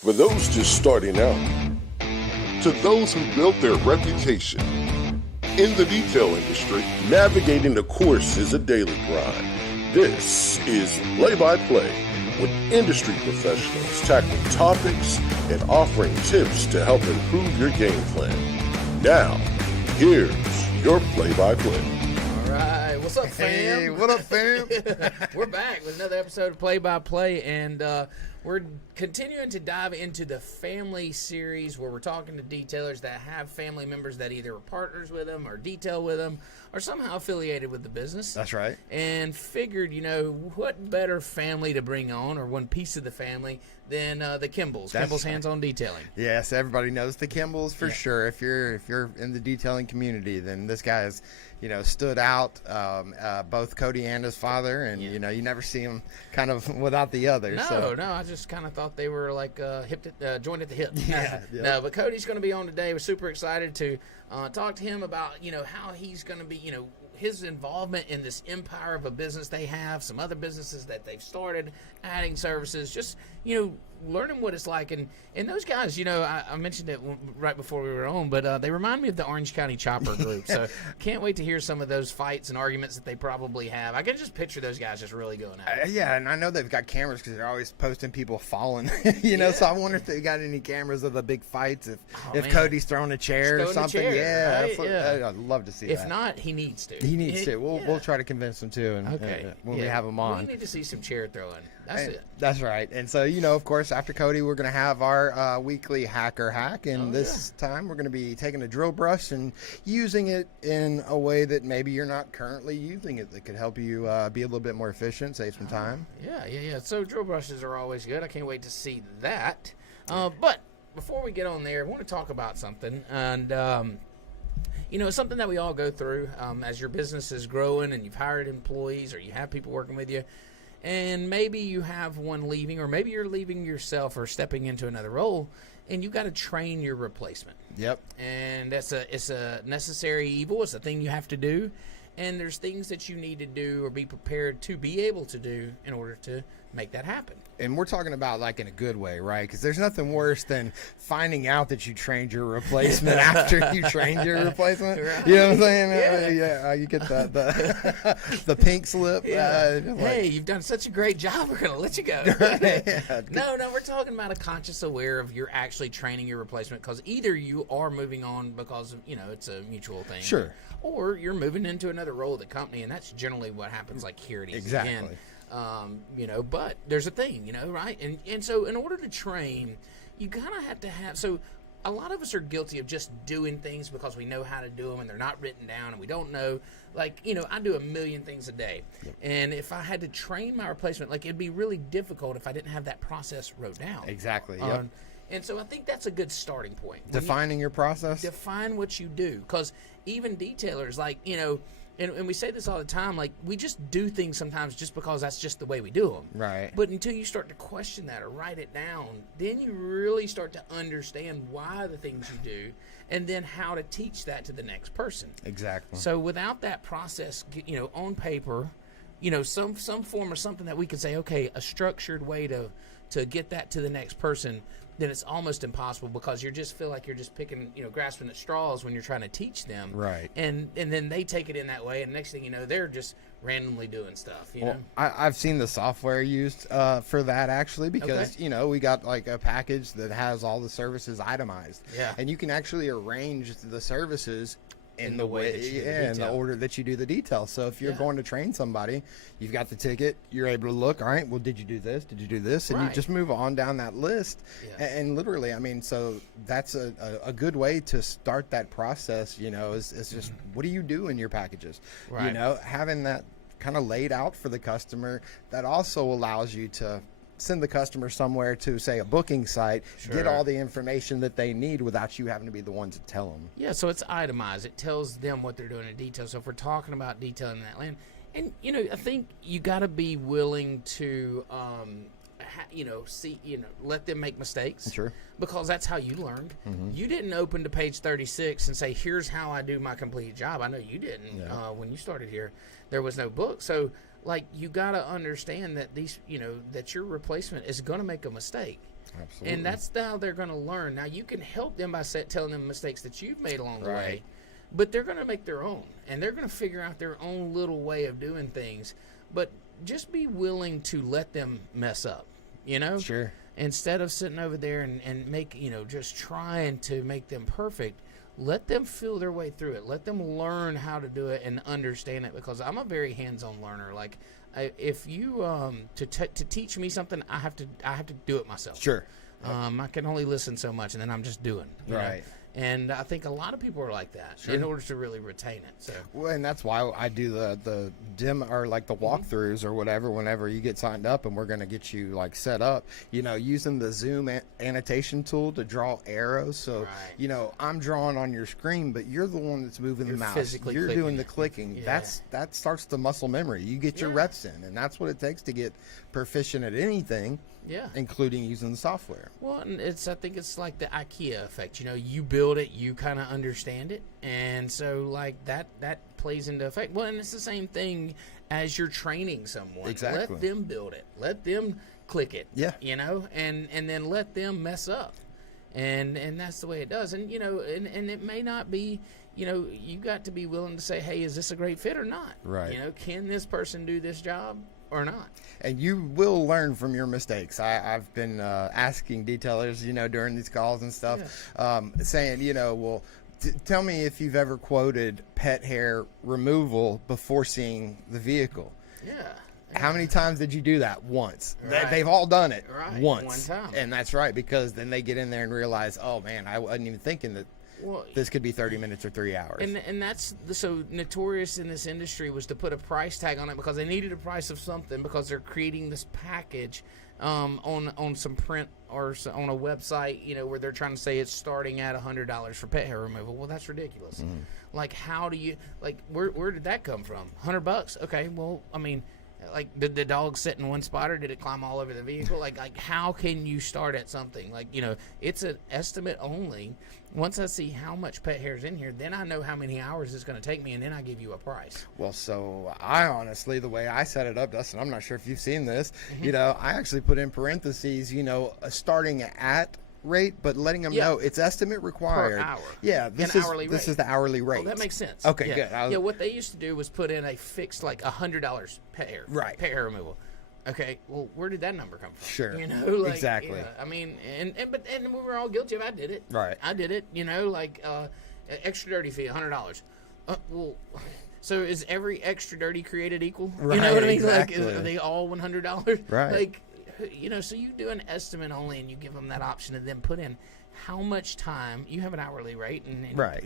For those just starting out, to those who built their reputation. In the detail industry, navigating the course is a daily grind. This is Play-by-Play with industry professionals tackling topics and offering tips to help improve your game plan. Now, here's your play-by-play. All right, what's up, fam? Hey, what up, fam? We're back with another episode of Play-by-Play, and we're continuing to dive into the family series where we're talking to detailers that have family members that either are partners with them or detail with them or somehow affiliated with the business. That's right. And figured, what better family to bring on, or one piece of the family, than the Kimballs. Kimball's Hands-On Detailing. Yes, everybody knows the Kimballs for sure. If you're in the detailing community, then this guy has, stood out. Both Kody and his father, and you never see him kind of without the other. No, I just kind of thought they were like joined at the hip. Yeah. No, but Kody's going to be on today. We're super excited to talk to him about how he's going to be his involvement in this empire of a business they have, some other businesses that they've started, adding services, just learning what it's like. And those guys, I mentioned it right before we were on, but they remind me of the Orange County Chopper group. So can't wait to hear some of those fights and arguments that they probably have. I can just picture those guys just really going at it. Yeah, and I know they've got cameras because they're always posting people falling, so I wonder if they got any cameras of the big fights, if Kody's throwing a chair or something. Right? I'd love to see that. If not, he needs to. He needs to. We'll try to convince him to, when we have him on. We need to see some chair throwing. That's it. That's right. And so, of course, after Kody, we're going to have our weekly hacker hack. And this time we're going to be taking a drill brush and using it in a way that maybe you're not currently using it, that could help you be a little bit more efficient, save some time. Yeah. So drill brushes are always good. I can't wait to see that. But before we get on there, I want to talk about something. And it's something that we all go through as your business is growing and you've hired employees or you have people working with you. And maybe you have one leaving, or maybe you're leaving yourself or stepping into another role, and you've got to train your replacement. Yep. And it's a necessary evil. It's a thing you have to do. And there's things that you need to do or be prepared to be able to do in order to make that happen. And we're talking about like in a good way, right? Because there's nothing worse than finding out that you trained your replacement after you trained your replacement. Right. You know what I'm saying? You get the pink slip. Hey, you've done such a great job. We're going to let you go. No, we're talking about a conscious aware of you're actually training your replacement, because either you are moving on because of, it's a mutual thing. Sure. Or you're moving into another role of the company, and that's generally what happens, like here at EZN. Exactly. But there's a thing, right? And so in order to train, you kind of have to have, so a lot of us are guilty of just doing things because we know how to do them and they're not written down and we don't know. Like, I do a million things a day. Yep. And if I had to train my replacement, it'd be really difficult if I didn't have that process wrote down. Exactly. Yep. And so I think that's a good starting point. Defining your process? Define what you do. Because even detailers, and we say this all the time, we just do things sometimes just because that's just the way we do them. Right. But until you start to question that or write it down, then you really start to understand why the things you do and then how to teach that to the next person. Exactly. So without that process, on paper, some form or something that we could say, okay, a structured way to get that to the next person, then it's almost impossible, because you just feel like you're just picking, grasping at straws when you're trying to teach them. Right. And then they take it in that way, and next thing you know, they're just randomly doing stuff, know? I've seen the software used for that, actually, because, we got a package that has all the services itemized. Yeah. And you can actually arrange the services in the way that you in the order that you do the details. So if you're going to train somebody, you've got the ticket, you're able to look, all right, well, did you do this? Did you do this? And you just move on down that list. Yeah. And literally, so that's a good way to start that process, is just what do you do in your packages? Right. Having that kind of laid out for the customer, that also allows you to send the customer somewhere to, say, a booking site, get all the information that they need without you having to be the one to tell them. Yeah, so it's itemized. It tells them what they're doing in detail. So if we're talking about detailing that land, and, I think you got to be willing to, let them make mistakes. Sure. Because that's how you learned. Mm-hmm. You didn't open to page 36 and say, here's how I do my complete job. I know you didn't. Yeah. When you started here, there was no book. So, you got to understand that that your replacement is going to make a mistake. Absolutely. And that's how they're going to learn. Now, you can help them by telling them mistakes that you've made along the way, but they're going to make their own, and they're going to figure out their own little way of doing things. But just be willing to let them mess up, Sure. Instead of sitting over there and make, just trying to make them perfect. Let them feel their way through it. Let them learn how to do it and understand it, because I'm a very hands-on learner. Like, if you to teach me something, I have to do it myself. Sure. I can only listen so much, and then I'm just doing. Right. And I think a lot of people are like that in order to really retain it. So, well, and that's why I do the or like the walkthroughs or whatever. Whenever you get signed up, and we're going to get you like set up, using the Zoom annotation tool to draw arrows. So, I'm drawing on your screen, but you're the one that's moving the mouse. Physically You're clicking doing the it. clicking. Yeah. That starts the muscle memory. You get your reps in, and that's what it takes to get proficient at anything. Yeah. Including using the software. Well, and I think it's like the IKEA effect. You build it, you kind of understand it, and so like that plays into effect. Well, and it's the same thing as you're training someone. Exactly. Let them build it. Let them click it. Yeah. And then let them mess up. And that's the way it does. And and it may not be, you got to be willing to say, hey, is this a great fit or not? Right. Can this person do this job or not? And you will learn from your mistakes. I've been asking detailers, during these calls and stuff, saying, well, tell me if you've ever quoted pet hair removal before seeing the vehicle. Yeah. How many times did you do that? Once. Right. They've all done it One once. time. And that's right, because then they get in there and realize, oh, man, I wasn't even thinking that this could be 30 minutes or 3 hours. And that's so notorious in this industry was to put a price tag on it because they needed a price of something because they're creating this package on some print or on a website, where they're trying to say it's starting at $100 for pet hair removal. Well, that's ridiculous. Like, how do you, like, where did that come from? $100? Okay, well, I mean, like, did the dog sit in one spot or did it climb all over the vehicle? Like how can you start at something? Like, it's an estimate only. Once I see how much pet hair is in here, then I know how many hours it's going to take me, and then I give you a price. Well, so I honestly, the way I set it up, Dustin, I'm not sure if you've seen this, I actually put in parentheses, starting at rate, but letting them know it's estimate required. Per hour. Yeah, this is the hourly rate. Oh, that makes sense. Okay, good. What they used to do was put in a fixed, like, $100 pet hair. Right. Pet hair removal. Okay, well, where did that number come from? Sure. Exactly. Yeah, I mean, and we were all guilty of. I did it. Right. I did it. Extra dirty fee, $100. Well, so is every extra dirty created equal? Right, You know what I mean? exactly. Like, are they all $100? Right. Like, so you do an estimate only, and you give them that option, and then put in how much time. You have an hourly rate, and right.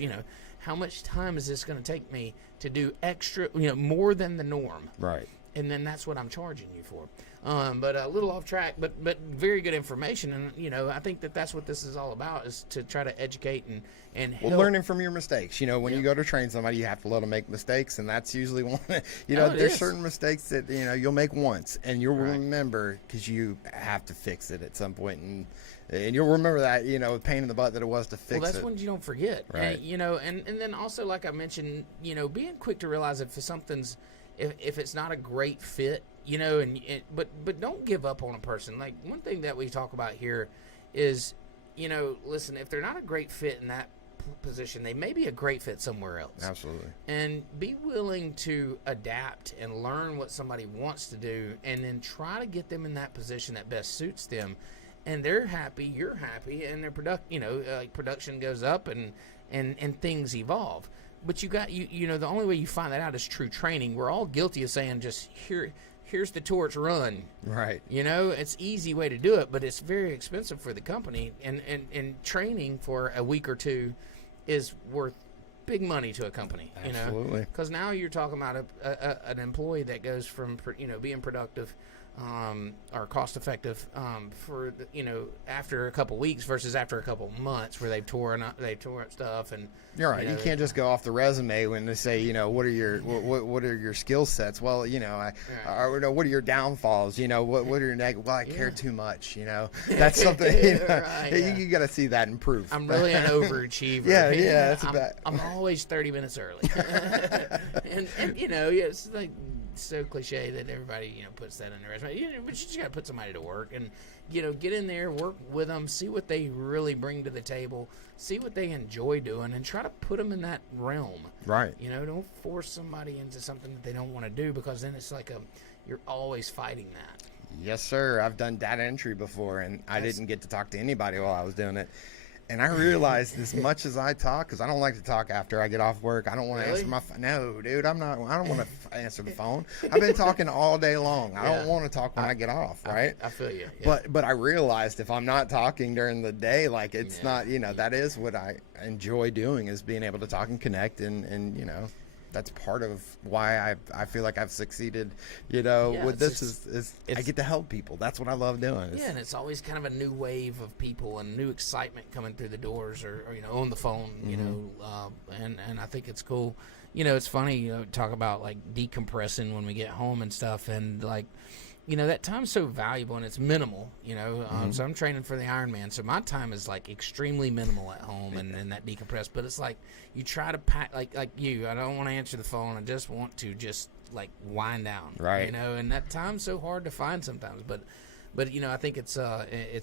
How much time is this going to take me to do extra? More than the norm. Right. And then that's what I'm charging you for. But a little off track, but very good information. And, I think that's what this is all about, is to try to educate and help. Well, learning from your mistakes. When you go to train somebody, you have to let them make mistakes, and that's usually one. There's certain mistakes that, you'll make once, and you'll remember because you have to fix it at some point. And you'll remember that, pain in the butt that it was to fix it. Well, that's one you don't forget. Right. And then also, like I mentioned, being quick to realize if something's, if it's not a great fit, but don't give up on a person. Like, one thing that we talk about here is, listen, if they're not a great fit in that position, they may be a great fit somewhere else. Absolutely. And be willing to adapt and learn what somebody wants to do, and then try to get them in that position that best suits them. And they're happy, you're happy, and their production goes up and things evolve. But the only way you find that out is true training. We're all guilty of saying, just here's the torch, run. Right. It's easy way to do it, but it's very expensive for the company. And training for a week or two is worth big money to a company. Absolutely. Because now you're talking about an employee that goes from being productive or cost effective for after a couple weeks versus after a couple months where they've tore up stuff. And you're right. You can't just go off the resume when they say what are your skill sets. Well, what are your downfalls? What are your negative? Well, I care too much. That's something. You got to see that improve. I'm really an overachiever. Yeah. That's I'm always 30 minutes early, and it's like, so cliche that everybody, puts that in their resume. But you just got to put somebody to work and, get in there, work with them, see what they really bring to the table, see what they enjoy doing, and try to put them in that realm. Right. Don't force somebody into something that they don't want to do, because then it's like you're always fighting that. Yes, sir. I've done data entry before, and I didn't get to talk to anybody while I was doing it. And I realized as much as I talk, because I don't like to talk after I get off work. I don't want to answer my phone. No, dude, I don't want to answer the phone. I've been talking all day long. I don't want to talk when I get off, right? I feel you. Yeah. But I realized if I'm not talking during the day, like it's not, that is what I enjoy doing, is being able to talk and connect and that's part of why I feel like I've succeeded, with this is I get to help people. That's what I love doing. And it's always kind of a new wave of people and new excitement coming through the doors or on the phone, and I think it's cool. It's funny, talk about like decompressing when we get home and stuff, and like, that time's so valuable and it's minimal, so I'm training for the Ironman. So my time is like extremely minimal at home and that decompress, but it's like you try to pack, like you, I don't want to answer the phone. I just want to just like wind down, right? And that time's so hard to find sometimes, but I think it's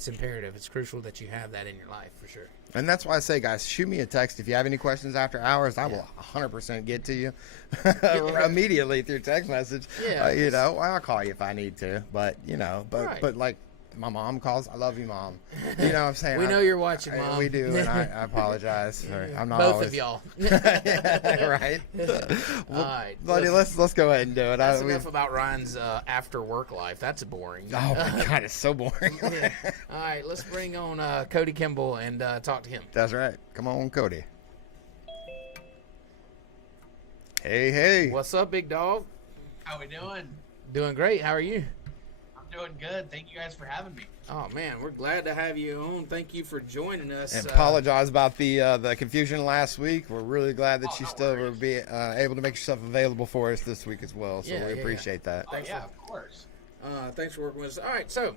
imperative. It's crucial that you have that in your life for sure. And that's why I say, guys, shoot me a text if you have any questions after hours. I will 100% get to you immediately through text message. I'll call you if I need to, but like my mom calls. I love you, Mom. You know what I'm saying? We know you're watching, Mom. We do, and I apologize. I'm not both always... of y'all. Right. All right, buddy. Let's go ahead and do it. That's enough about Ryan's after work life. That's boring. Oh my God, it's so boring. All right, let's bring on Kody Kimball and talk to him. That's right. Come on, Kody. Hey. What's up, big dog? How we doing? Doing great. How are you? Doing good. Thank you guys for having me. Oh man, we're glad to have you on. Thank you for joining us. And apologize about the confusion last week. We're really glad that you still were able to make yourself available for us this week as well. So we appreciate that. Of course. Thanks for working with us. All right, so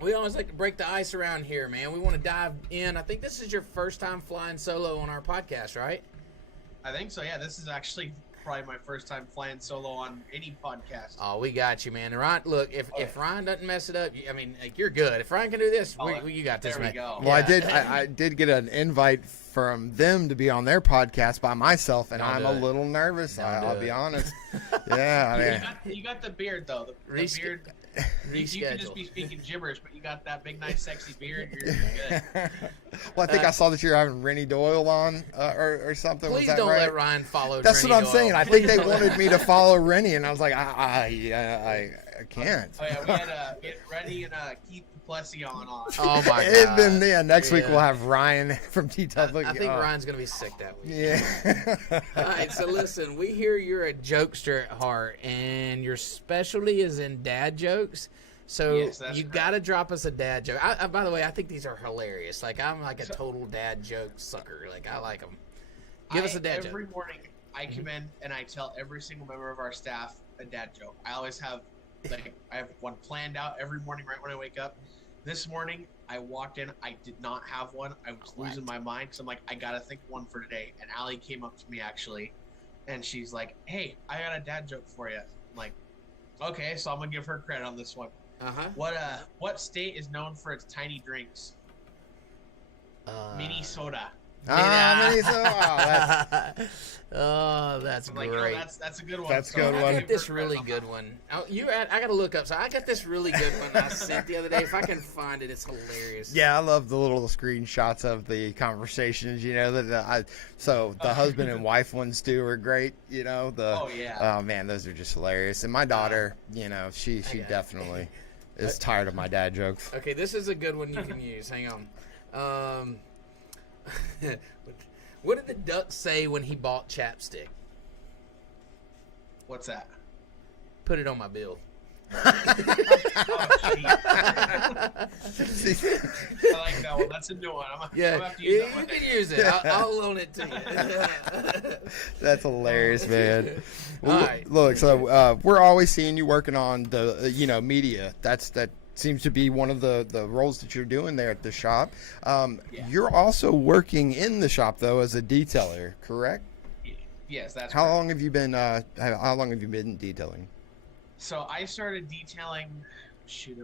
we always like to break the ice around here, man. We want to dive in. I think this is your first time flying solo on our podcast, right? I think so. Yeah, this is actually probably my first time flying solo on any podcast. Oh, we got you, man. Ryan, look, if Ryan doesn't mess it up, you're good. If Ryan can do this, you got this, there man. We go. Well, yeah. I did get an invite from them to be on their podcast by myself, and I'm a little nervous. I'll be honest. Yeah, you got the beard though. The beard. You can just be speaking gibberish, but you got that big, nice, sexy beard. You're good. Well, I think I saw that you're having Rennie Doyle on or something. Please was that don't right? let Ryan follow. That's Rennie what I'm Doyle. saying. I think they wanted me to follow Rennie, and I was like, I can't. Oh yeah, we had Rennie and Keith Plessy on. Oh my God. God. Then next week we'll have Ryan from T-Tough. I think Ryan's gonna be sick that week. Yeah. All right, so listen, we hear you're a jokester at heart, and your specialty is in dad jokes. So yes, you got to drop us a dad joke. By the way, I think these are hilarious. Like, I'm like a total dad joke sucker. Like, I like them. Give us a dad joke. Every morning, I come in and I tell every single member of our staff a dad joke. I always have, I have one planned out every morning right when I wake up. This morning, I walked in. I did not have one. I was losing my mind because I'm like, I got to think one for today. And Allie came up to me, actually, and she's like, hey, I got a dad joke for you. I'm like, okay, so I'm going to give her credit on this one. What state is known for its tiny drinks? Minnesota. Minnesota. Oh, that's great. That's a good one. That's a good one. I got this really good one. I got to look up. So I got this really good one I sent the other day. If I can find it, it's hilarious. Yeah, I love the little screenshots of the conversations. So the husband and wife ones too are great. Oh man, those are just hilarious. And my daughter, she definitely is tired of my dad jokes. Okay, this is a good one you can use. Hang on. What did the duck say when he bought chapstick? What's that? Put it on my bill. I like that one. That's a new one. I'm gonna have to use that one. You can use it. I'll loan it to you. That's hilarious, man. All right. Look, so we're always seeing you working on the media. That seems to be one of the roles that you're doing there at the shop. You're also working in the shop though as a detailer, correct? Yes, that's How long have you been detailing? So I started detailing. Shoot,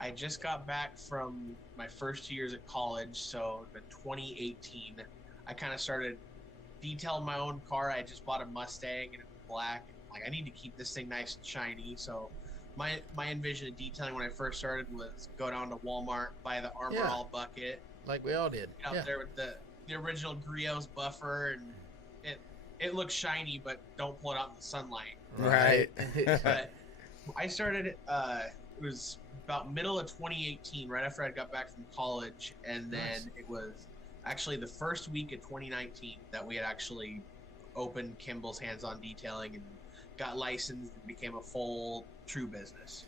I just got back from my first 2 years at college, so in 2018, I kind of started detailing my own car. I just bought a Mustang and it was black. Like, I need to keep this thing nice and shiny. So my envision of detailing when I first started was go down to Walmart, buy the Armor All bucket, like we all did. Get out there with the original Griot's buffer, and it looks shiny, but don't pull it out in the sunlight. Right. But I started. It was about middle of 2018, right after I got back from college, and then it was actually the first week of 2019 that we had actually opened Kimball's Hands-On Detailing and got licensed and became a full true business.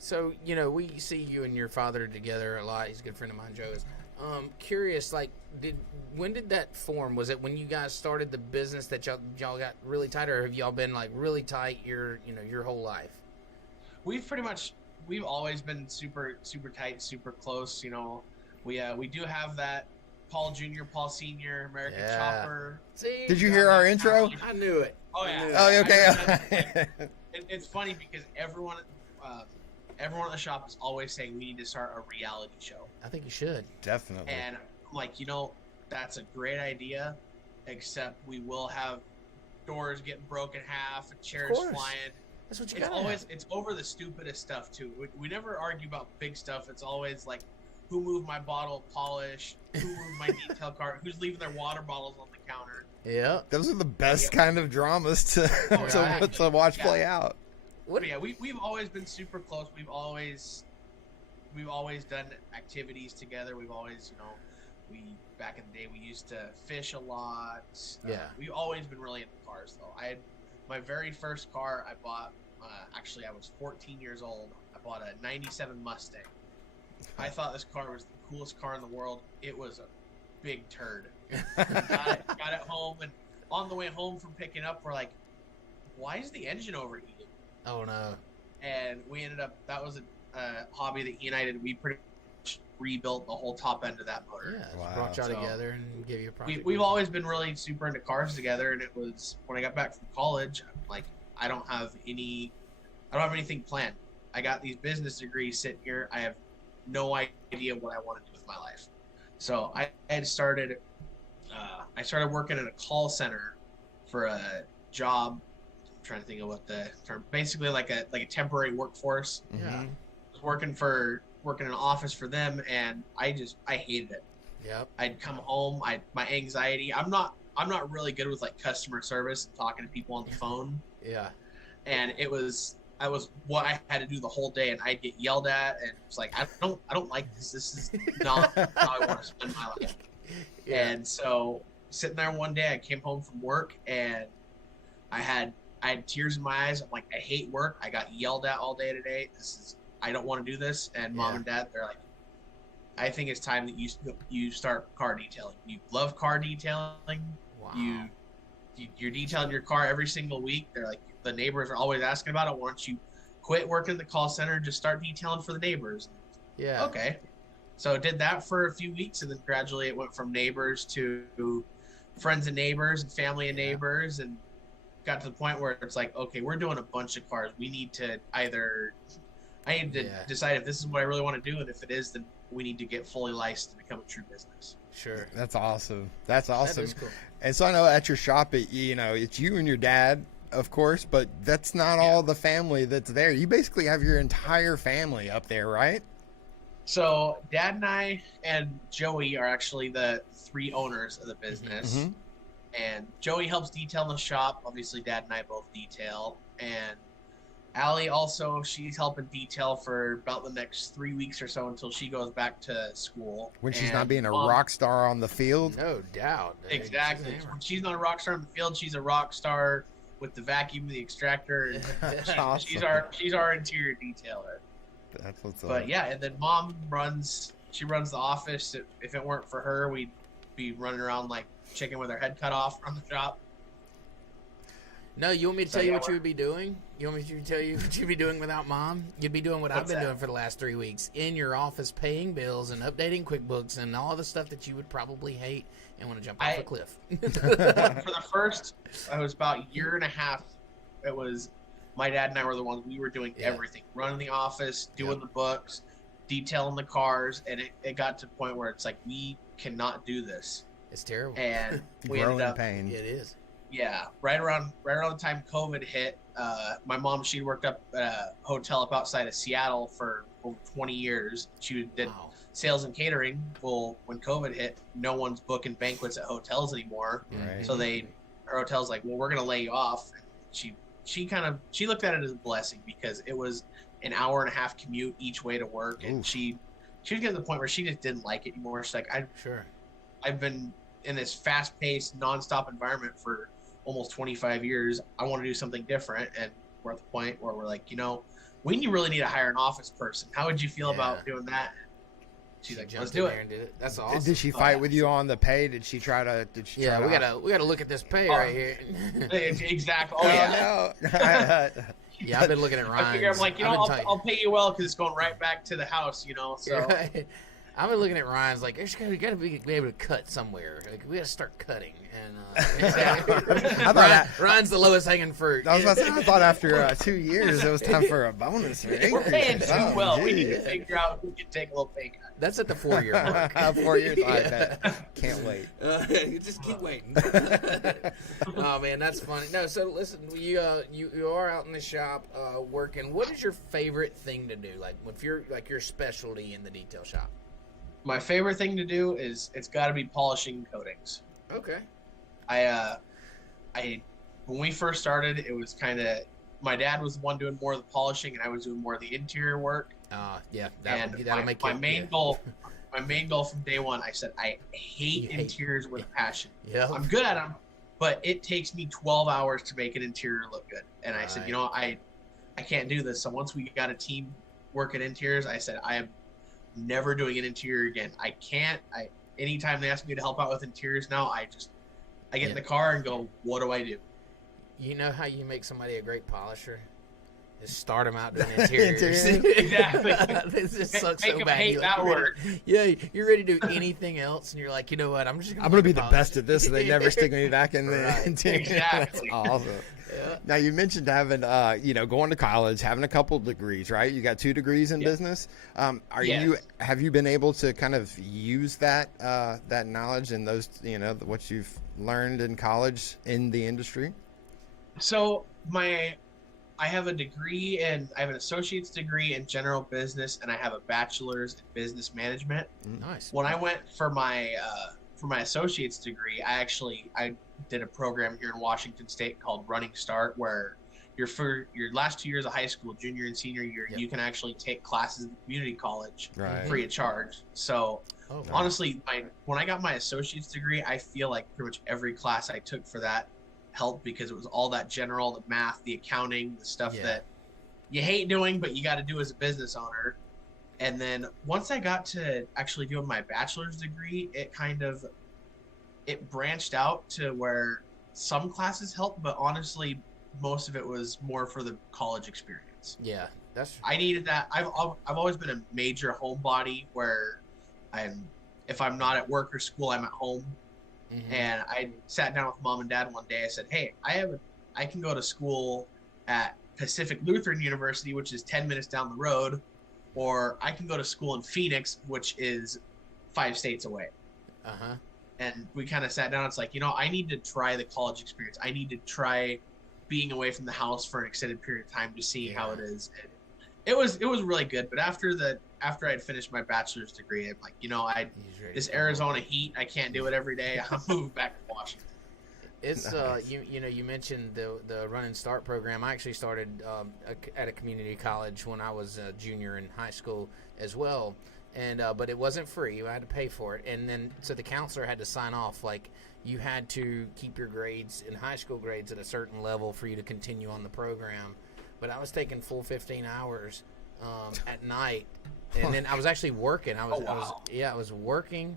So, we see you and your father together a lot. He's a good friend of mine, Joe is. Curious, like, when did that form? Was it when you guys started the business that y'all got really tight, or have y'all been like really tight your whole life? We've always been super tight, super close. We do have that Paul Jr., Paul Sr., American Chopper. See, did you hear our intro? I knew it. Oh yeah. Oh, okay. It's funny because everyone at the shop is always saying we need to start a reality show. I think you should. Definitely. And I'm like, that's a great idea, except we will have doors getting broken in half and chairs flying. That's what you It's got. always it's over the stupidest stuff too. We never argue about big stuff. It's always like, who moved my bottle of polish? Who moved my detail cart? Who's leaving their water bottles on the counter? Yeah. Those are the best kind of dramas to watch play out. But yeah, we've always been super close. We've always done activities together. We've always, back in the day we used to fish a lot. We've always been really into cars though. I had my very first car I bought, actually I was 14 years old. I bought a 97 Mustang. I thought this car was the coolest car in the world. It was a big turd. got it home, and on the way home from picking up, we're like, why is the engine overheating? Oh no. And we ended up, that was a hobby that he and I did. We pretty much rebuilt the whole top end of that motor. Yeah, Wow. brought y'all together and give you a project. We've always been really super into cars together, and it was when I got back from college, I'm like, I don't have anything planned. I got these business degrees sitting here. I have no idea what I want to do with my life. So I had started working at a call center for a job. I'm trying to think of what the term, basically like a temporary workforce. Yeah. I was working in an office for them, and I hated it. Yep. I'd come home, my anxiety. I'm not really good with like customer service and talking to people on the phone. Yeah. And I was what I had to do the whole day, and I'd get yelled at, and it's like, I don't like this. This is not how I want to spend my life. Yeah. And so sitting there one day, I came home from work, and I had tears in my eyes. I'm like, I hate work. I got yelled at all day today. I don't want to do this. And mom and dad, they're like, I think it's time that you start car detailing. You love car detailing. Wow. You're detailing your car every single week. They're like, the neighbors are always asking about it. Why don't you quit working at the call center and just start detailing for the neighbors? Yeah. Okay. So I did that for a few weeks, and then gradually it went from neighbors to friends and neighbors and family and neighbors, and got to the point where it's like, okay, we're doing a bunch of cars. I need to decide if this is what I really want to do, and if it is, then we need to get fully licensed to become a true business. Sure. That's awesome. That's awesome. That is cool. And so I know at your shop, it's you and your dad, of course, but that's not all the family that's there. You basically have your entire family up there, right? So Dad and I and Joey are actually the three owners of the business. Mm-hmm. And Joey helps detail the shop. Obviously, Dad and I both detail. And Allie also, she's helping detail for about the next 3 weeks or so until she goes back to school. When she's not being a rock star on the field. No doubt. Exactly. When she's not a rock star on the field, she's a rock star with the vacuum, the extractor. And Awesome. she's our interior detailer. That's what's up. But yeah, and then Mom runs the office. If it weren't for her, we'd be running around like chicken with our head cut off from the shop. No, you want me to tell you what you would be doing? You want me to tell you what you'd be doing without Mom? You'd be doing what I've been doing for the last 3 weeks. In your office paying bills and updating QuickBooks and all the stuff that you would probably hate and want to jump off a cliff. For the first, it was about a year and a half. It was my dad and I were the ones, we were doing everything, running the office, doing the books, detailing the cars. And it got to the point where it's like, we cannot do this. It's terrible. And we growing ended up, pain. It is. Yeah. Right around the time COVID hit, my mom, she worked up at a hotel up outside of Seattle for over 20 years. She did sales and catering. Well, when COVID hit, no one's booking banquets at hotels anymore. Right. So our hotel's like, well, we're going to lay you off. She looked at it as a blessing because it was an hour and a half commute each way to work. And she was getting to the point where she just didn't like it anymore. She's like, I've been in this fast paced, nonstop environment for almost 25 years. I want to do something different. And we're at the point where we're like, we really need to hire an office person. How would you feel about doing that? She's like, let's do it. And did it. That's awesome. Did she fight with you on the pay? Did she try to? Yeah, we gotta look at this pay right here. Exactly. Oh yeah. No. Yeah, I've been looking at Ryan's. I figure I'm like, I'll pay you well because it's going right back to the house, So. Right. I've been looking at Ryan's like, we got to be able to cut somewhere. Like, we got to start cutting. And Ryan's the lowest hanging fruit. I was about to say, I thought after 2 years it was time for a bonus. We're paying too well. We need to figure out who can take a little pay cut. That's at the 4-year mark. 4 years, I bet. Can't wait. You just keep waiting. Oh man, that's funny. No, so listen, you are out in the shop working. What is your favorite thing to do? Like, if you're like your specialty in the detail shop. My favorite thing to do is it's got to be polishing coatings. Okay. I when we first started, it was kind of my dad was the one doing more of the polishing, and I was doing more of the interior work. Yeah. My main goal from day one, I said I hate interiors with a passion. Yeah. I'm good at them, but it takes me 12 hours to make an interior look good. And I said, I can't do this. So once we got a team working interiors, I said I am never doing an interior again. I can't. Anytime they ask me to help out with interiors now, I get in the car and go, what do I do? You know how you make somebody a great polisher? Just start them out doing interiors. Exactly. This just sucks make so them bad. hate that word. Yeah, you're ready to do anything else, and you're like, you know what? I'm gonna be the best at this, so they never stick me back in the interior. Exactly. That's awesome. Yeah. Now you mentioned having, going to college, having a couple degrees, right? You got 2 degrees in business. Have you been able to kind of use that knowledge and those, what you've learned in college in the industry? So I have a degree and I have an associate's degree in general business, and I have a bachelor's in business management. Nice. When I went for my associate's degree, I did a program here in Washington State called Running Start, where for your last 2 years of high school, junior and senior year, you can actually take classes in community college free of charge. So honestly, when I got my associate's degree, I feel like pretty much every class I took for that helped, because it was all that general, the math, the accounting, the stuff that you hate doing, but you got to do as a business owner. And then once I got to actually doing my bachelor's degree, it branched out to where some classes helped, but honestly, most of it was more for the college experience. Yeah, I needed that. I've always been a major homebody, where if I'm not at work or school, I'm at home. Mm-hmm. And I sat down with mom and dad one day. I said, hey, I can go to school at Pacific Lutheran University, which is 10 minutes down the road, or I can go to school in Phoenix, which is 5 states away. Uh-huh. And we kind of sat down. It's like, I need to try the college experience. I need to try being away from the house for an extended period of time to see how it is. And it was really good. But after I'd finished my bachelor's degree, I'm like, this Arizona heat, I can't do it every day. I'm moving back to Washington. It's you mentioned the Run and Start program. I actually started at a community college when I was a junior in high school as well, and but it wasn't free. I had to pay for it, and then so the counselor had to sign off like you had to keep your grades in high school grades at a certain level for you to continue on the program. But I was taking full 15 hours at night, and then I was actually working. I was working.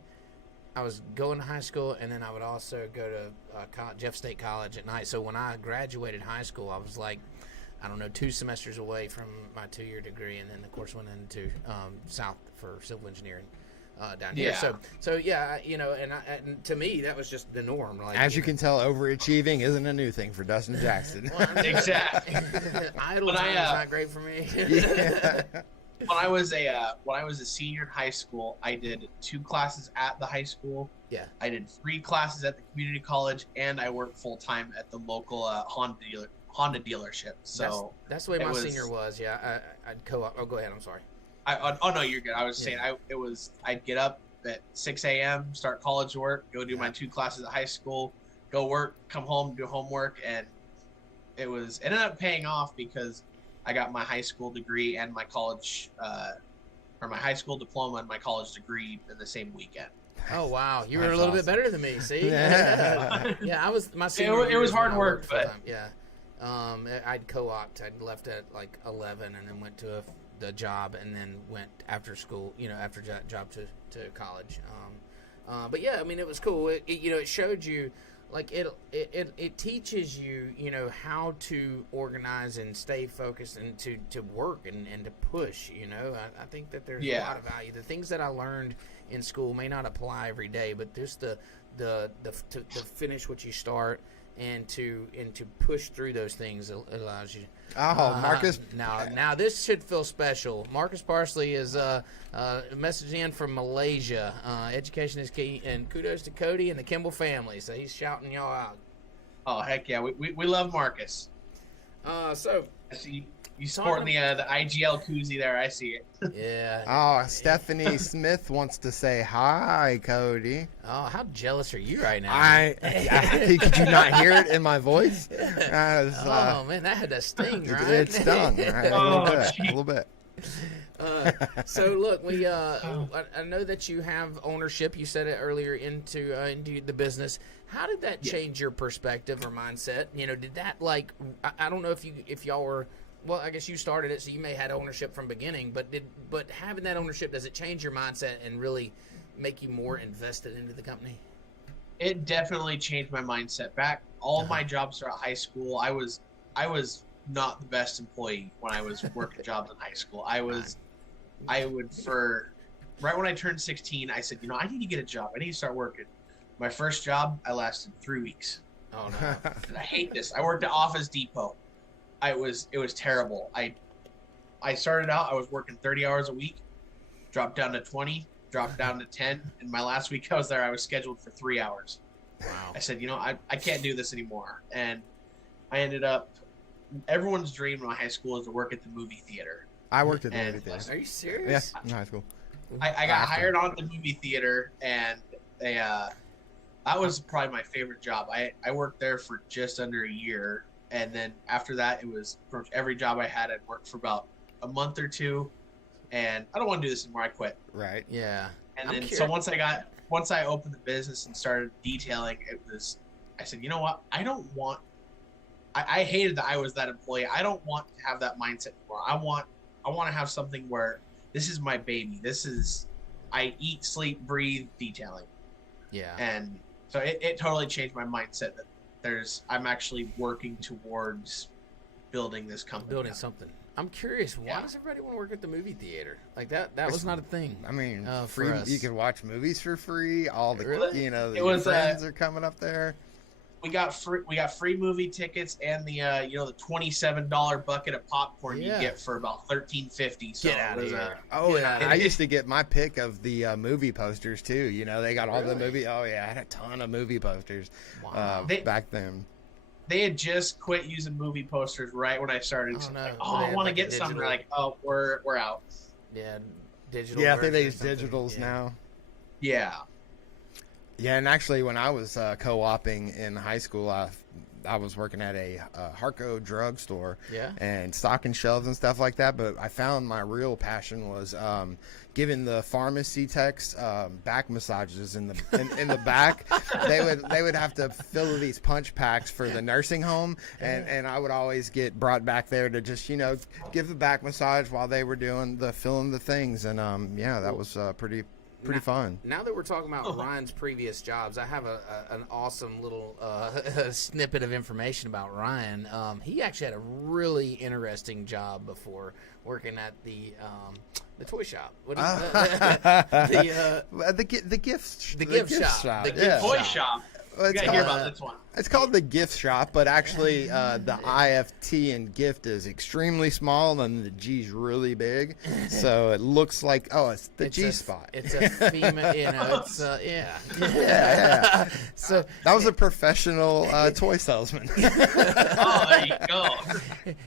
I was going to high school, and then I would also go to Jeff State College at night. So when I graduated high school, I was like, 2 semesters away from my 2-year degree, and then of course went into South for civil engineering. down here. Yeah. So yeah, you know, and to me that was just the norm. Like, As you can tell, overachieving isn't a new thing for Dustin Jackson. Exactly. Idle time is not great for me. Yeah. When I was a senior in high school, I did 2 classes at the high school. Yeah. I did 3 classes at the community college, and I worked full time at the local Honda dealership. So that's the way my senior was. Yeah, I'd co-op. Oh, go ahead. I'm sorry. Oh no, you're good. I was saying I'd get up at 6 a.m., start college work, go do my 2 classes at high school, go work, come home, do homework, and it ended up paying off because I got my high school degree and my college, or my high school diploma and my college degree in the same weekend. Oh wow, you were a That's little awesome. bit better than me. See, Yeah. yeah, I was my senior. It was year hard when I work, worked but full-time. Yeah, I'd co-opt. I'd left at like 11 and then went to the job and then went after school. You know, after job to college. But yeah, I mean, it was cool. It showed you. Like it teaches you, you know, how to organize and stay focused and to work and to push, you know. I think that there's a lot of value. The things that I learned in school may not apply every day, but just to finish what you start and to push through those things allows you. Oh, Marcus. Now this should feel special. Marcus Parsley is messaging in from Malaysia. Education is key, and kudos to Kody and the Kimball family. So he's shouting y'all out. Oh heck yeah, we love Marcus. So I see you sporting the IGL koozie there. I see it. Yeah. Oh, Stephanie Smith wants to say hi, Kody. Oh, how jealous are you right now? Could you not hear it in my voice? Oh man, that had a sting, right? It stung, right? A little bit. So look, I know that you have ownership. You said it earlier into the business. How did that change your perspective or mindset? You know, did that I don't know if y'all were. Well, I guess you started it, so you may have had ownership from beginning. But having that ownership, does it change your mindset and really make you more invested into the company? It definitely changed my mindset. Back all my jobs throughout high school, I was not the best employee when I was working jobs in high school. I would right when I turned 16, I said, I need to get a job. I need to start working. My first job, I lasted 3 weeks. Oh no! And I hate this. I worked at Office Depot. It was terrible. I started out, I was working 30 hours a week, dropped down to 20, dropped down to 10, and my last week I was there, I was scheduled for 3 hours. Wow. I said, I can't do this anymore. And I ended up, everyone's dream in my high school is to work at the movie theater. I worked at the movie theater. Are you serious? Yeah, in high school. I got hired on at the movie theater, and that was probably my favorite job. I worked there for just under a year. And then after that, it was pretty much every job I had, I'd worked for about a month or two, and I don't want to do this anymore. I quit. Right. Yeah. And then so once I opened the business and started detailing, I said, you know what? I hated that I was that employee. I don't want to have that mindset anymore. I want to have something where this is my baby. I eat, sleep, breathe detailing. Yeah. And so it totally changed my mindset that I'm actually working towards building this company. Building something. I'm curious, why does everybody want to work at the movie theater? Like that was not a thing. I mean, for us. You can watch movies for free. All the Really? the friends are coming up there. We got free movie tickets and the the $27 bucket of popcorn you get for about $13.50. So Get out of here. I used to get my pick of the movie posters too. They got all the movie. Oh yeah, I had a ton of movie posters back then. They had just quit using movie posters right when I started. Oh, no. I want to get some. They're like, oh, we're out. Yeah, digital. Yeah, I think they use digitals now. Yeah. Yeah, and actually, when I was co-oping in high school, I was working at a Harco drugstore and stocking shelves and stuff like that. But I found my real passion was giving the pharmacy techs back massages in the back. They would have to fill these punch packs for the nursing home, and I would always get brought back there to just give the back massage while they were doing filling the things, and that was pretty fun. Now that we're talking about Ryan's previous jobs, I have an awesome little snippet of information about Ryan. He actually had a really interesting job before working at the toy shop. What is the gift shop. The gift toy shop. shop. Well, You gotta hear about this one. It's called the gift shop, but actually the IFT in gift is extremely small and the G's really big. So it looks like, it's the G spot. It's a female, it's, Yeah. So that was a professional toy salesman. Oh, there you go.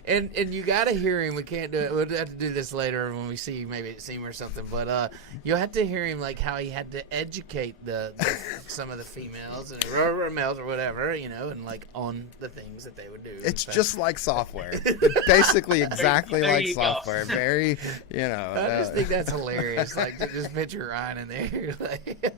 And you got to hear him. We can't do it. We'll have to do this later when we see you maybe at SEMA or something. But you'll have to hear him, like, how he had to educate the some of the females and or males or whatever, and like on the things that they would do. It's just like software. It's basically exactly There like you go. software. Very, I just think that's hilarious. Like, to just picture Ryan in there. Like,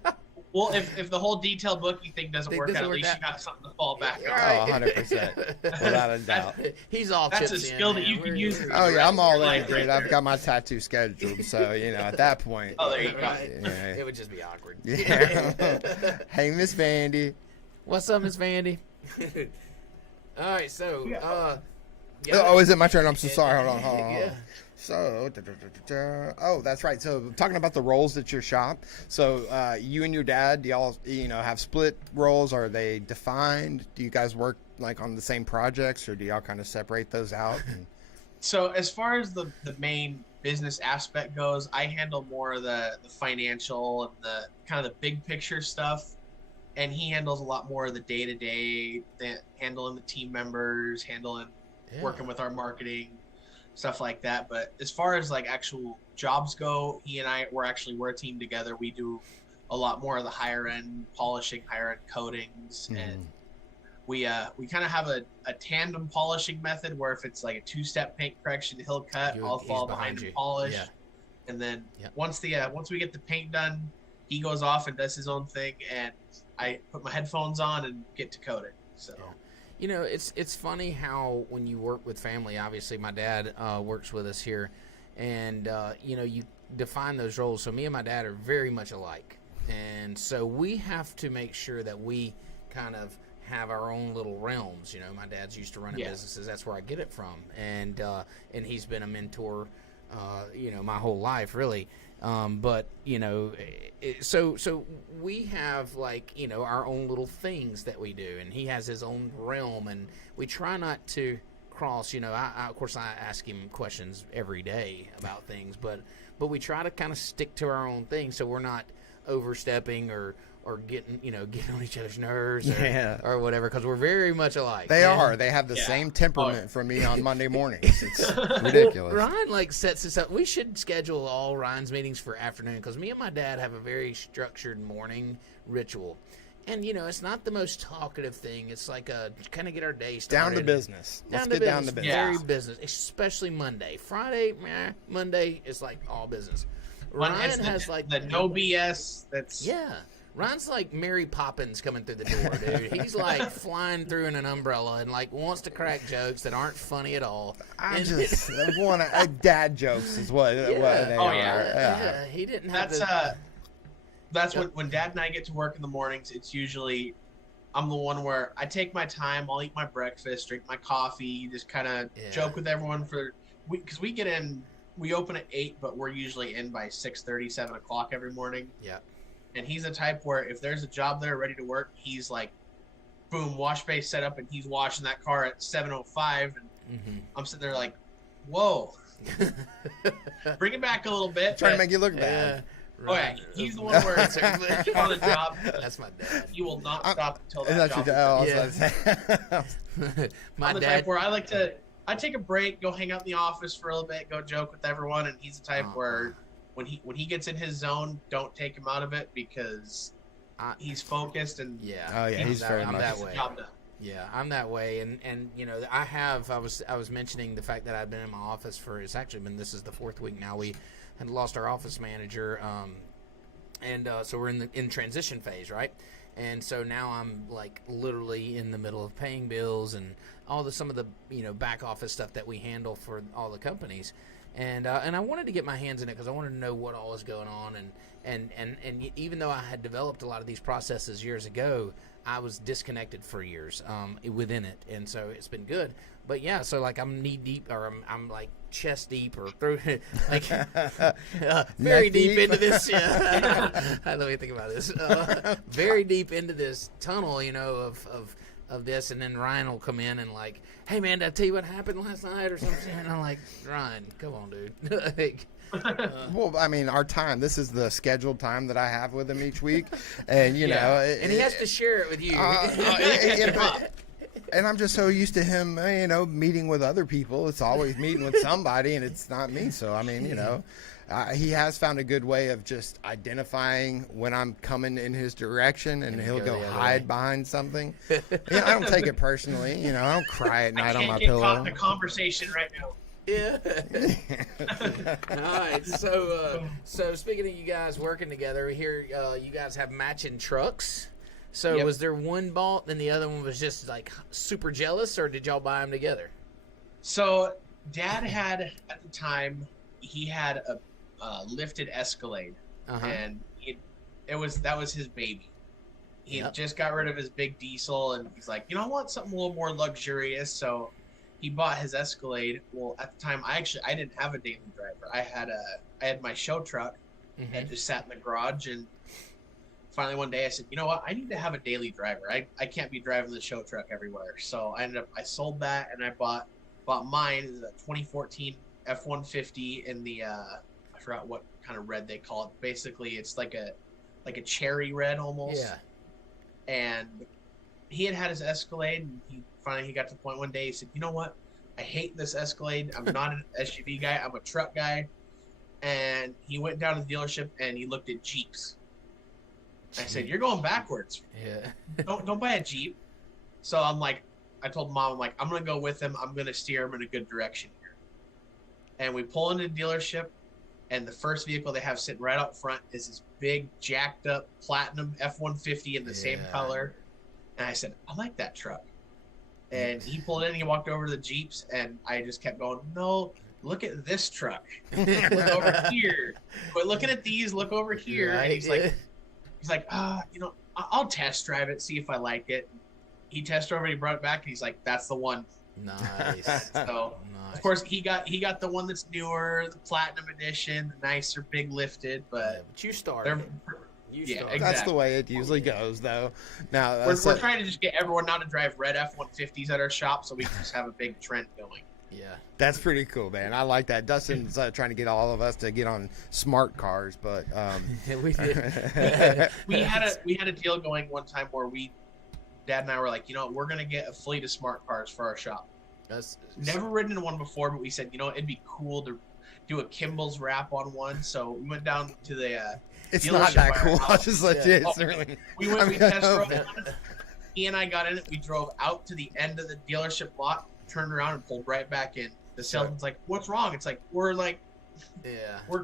Well, if the whole detailed Bookie thing doesn't work out, at least you got something to fall back on. Right. 100%. Without a doubt. he's all That's chips a skill in, that you man. can use. Oh, yeah, I'm all in, Right dude. there. I've got my tattoo scheduled. So, at that point. Oh, there you go. Right. Yeah. It would just be awkward. Yeah. Hey, Miss Vandy. What's up, Miss Vandy? All right, so Oh, is it my turn? I'm so sorry. Hold on. Yeah. So, that's right. So, talking about the roles at your shop. So, you and your dad, do y'all, have split roles? Are they defined? Do you guys work like on the same projects, or do y'all kind of separate those out? So as far as the main business aspect goes, I handle more of the financial and the kind of the big picture stuff. And he handles a lot more of the day-to-day, handling the team members, working with our marketing, stuff like that. But as far as like actual jobs go, he and we're a team together. We do a lot more of the higher end polishing, higher end coatings, and we kind of have a tandem polishing method where if it's like a two-step paint correction, he'll cut, I'll fall behind and polish, and then once we get the paint done, he goes off and does his own thing, and I put my headphones on and get to coating. So. It's funny how when you work with family, obviously my dad works with us here, and you define those roles. So me and my dad are very much alike, and so we have to make sure that we kind of have our own little realms. My dad's used to running businesses. That's where I get it from, and he's been a mentor, my whole life really. But so we have like our own little things that we do, and he has his own realm, and we try not to cross. Of course I ask him questions every day about things, but we try to kind of stick to our own thing, so we're not overstepping or getting on each other's nerves or whatever, because we're very much alike. They have the same temperament from me on Monday mornings. It's ridiculous. Ryan sets this up. We should schedule all Ryan's meetings for afternoon, because me and my dad have a very structured morning ritual, and it's not the most talkative thing. It's like a kind of get our day started. Down to business. Let's get down to business. Very business, especially Monday. Friday, Monday is like all business. Ryan has like the no BS. Ryan's like Mary Poppins coming through the door, dude. He's like flying through in an umbrella and like wants to crack jokes that aren't funny at all. I want to dad jokes is what they are. Yeah. He didn't have that's when Dad and I get to work in the mornings. It's usually I'm the one where I take my time. I'll eat my breakfast, drink my coffee, just kind of joke with everyone because we get in. We open at 8, but we're usually in by 6:30, 7 o'clock every morning. Yeah. And he's the type where if there's a job there ready to work, he's like, boom, wash bay set up, and he's washing that car at 7:05, and I'm sitting there like, whoa, bring it back a little bit. Trying to make you look bad. Oh yeah, he's the one where it's on the job. That's my dad. He will not stop until that job is done. I'm the type where I take a break, go hang out in the office for a little bit, go joke with everyone, and he's the type where when he gets in his zone, don't take him out of it, because he's focused and he's very much that way. Job done. Yeah, I'm that way, and I was mentioning the fact that I've been in my office this is the 4th week now. We had lost our office manager, and so we're in transition phase, right? And so now I'm like literally in the middle of paying bills and some of the back office stuff that we handle for all the companies. And I wanted to get my hands in it because I wanted to know what all is going on, and even though I had developed a lot of these processes years ago, I was disconnected for years within it, and so it's been good. But yeah, so like I'm knee deep, or I'm like chest deep, or through like very deep into this. Yeah. Let me think about this. Very deep into this tunnel, you know, of this, and then Ryan will come in and like, hey man, did I tell you what happened last night or something? And I'm like, Ryan, come on, dude. Like, well, I mean, our time. This is the scheduled time that I have with him each week, and you know, and he has to share it with you. And I'm just so used to him, you know, meeting with other people. It's always meeting with somebody, and it's not me. So I mean, you know, he has found a good way of just identifying when I'm coming in his direction, and he'll go hide behind something. Yeah, I don't take it personally. You know, I don't cry at night on my pillow. Caught in the conversation right now. Yeah. All right. So speaking of you guys working together, here you guys have matching trucks. So was there one bought and the other one was just like super jealous, or did y'all buy them together? So Dad had at the time he had a lifted Escalade, and that was his baby. He just got rid of his big diesel, and he's like, you know, I want something a little more luxurious. So he bought his Escalade. Well, at the time, I didn't have a daily driver. I had my show truck that just sat in the garage, and finally one day I said, you know what, I need to have a daily driver. I can't be driving the show truck everywhere. So I sold that, and I bought mine, the 2014 F-150 in the I forgot what kind of red they call it. Basically, it's like a cherry red almost. Yeah. And he had his Escalade, and he got to the point one day he said, you know what, I hate this Escalade. I'm not an SUV guy. I'm a truck guy. And he went down to the dealership and he looked at Jeeps. I said, you're going backwards. Yeah. Don't buy a Jeep. So I told Mom, I'm going to go with him. I'm going to steer him in a good direction here. And we pull into the dealership, and the first vehicle they have sitting right out front is this big, jacked up platinum F-150 in the same color. And I said, I like that truck. And he pulled in, he walked over to the Jeeps, and I just kept going, no, look at this truck. Look over here. Quit looking at these, look over here. Right. And he's like, you know, I'll test drive it, see if I like it. He test drove it, he brought it back, and he's like, that's the one. Nice. So, of course, he got the one that's newer, the platinum edition, the nicer, big lifted, but you started. Exactly. That's the way it usually goes, though. Now we're trying to just get everyone now to drive red F-150s at our shop, so we can just have a big trend going. Yeah, that's pretty cool, man. I like that. Dustin's trying to get all of us to get on smart cars, but we did. we had a deal going one time where Dad and I were like, you know, we're gonna get a fleet of smart cars for our shop. That's never ridden in one before, but we said, you know, it'd be cool to do a Kimball's wrap on one. So we went down to the. It's not that cool. I'll just let you. We test drove one. He and I got in it. We drove out to the end of the dealership lot, turned around, and pulled right back in. The salesman's like, "What's wrong?" It's like we're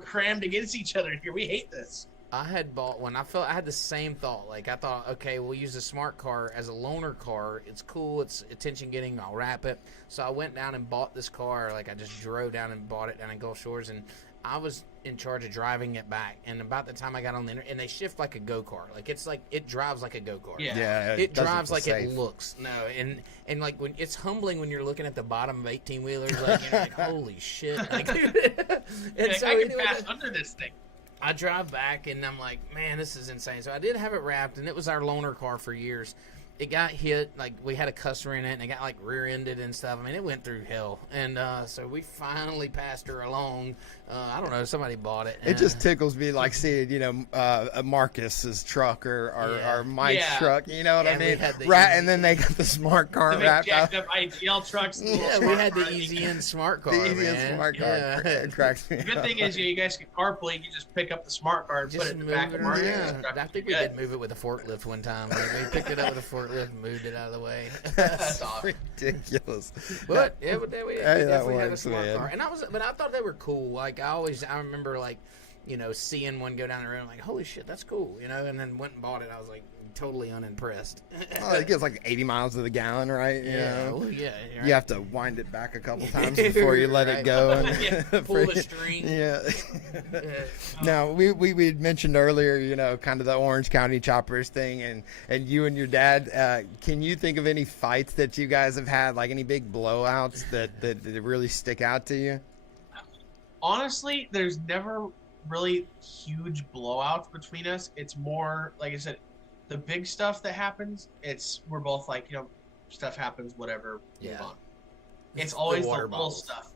crammed against each other here. We hate this. I had bought one. I had the same thought. Like I thought, okay, we'll use a smart car as a loaner car. It's cool. It's attention getting. I'll wrap it. So I went down and bought this car. Like I just drove down and bought it down in Gulf Shores, and I was in charge of driving it back. And about the time I got on the internet, and they shift like a go-kart. Like it drives like a go-kart. Yeah. It drives like safe. It looks. No, and like when it's humbling when you're looking at the bottom of 18-wheelers, like you're like, holy shit. Like, and so I can pass under this thing. I drive back and I'm like, man, this is insane. So I did have it wrapped, and it was our loaner car for years. It got hit, like we had a customer in it, and it got like rear-ended and stuff. I mean, it went through hell, and so we finally passed her along. I don't know, somebody bought it. It just tickles me, like seeing, you know, Marcus's truck or Mike's truck. You know what I mean? And then they got the smart car wrapped up. ITL trucks. Yeah, we had the Easy In smart car. The Easy In smart car. It cracks me up. The good thing is, you guys can carpool. You can just pick up the smart car and put it in the back of Marcus's truck. I think we did move it with a forklift one time. Like, we picked it up with a forklift and moved it out of the way. That's awesome. Ridiculous. But we definitely had a smart car, and I thought they were cool. Like I remember like seeing one go down the road, I'm like, holy shit, that's cool, and then went and bought it. I was like totally unimpressed. Oh, it gets like 80 miles to the gallon, right? Well, yeah. Right. You have to wind it back a couple times before you let it go. And pull the string. Yeah. Now, we mentioned earlier, kind of the Orange County Choppers thing, and you and your dad. Can you think of any fights that you guys have had, like any big blowouts that really stick out to you? Honestly, there's never really huge blowouts between us. It's more, like I said, the big stuff that happens, we're both like, stuff happens, whatever, move on. It's always the little stuff.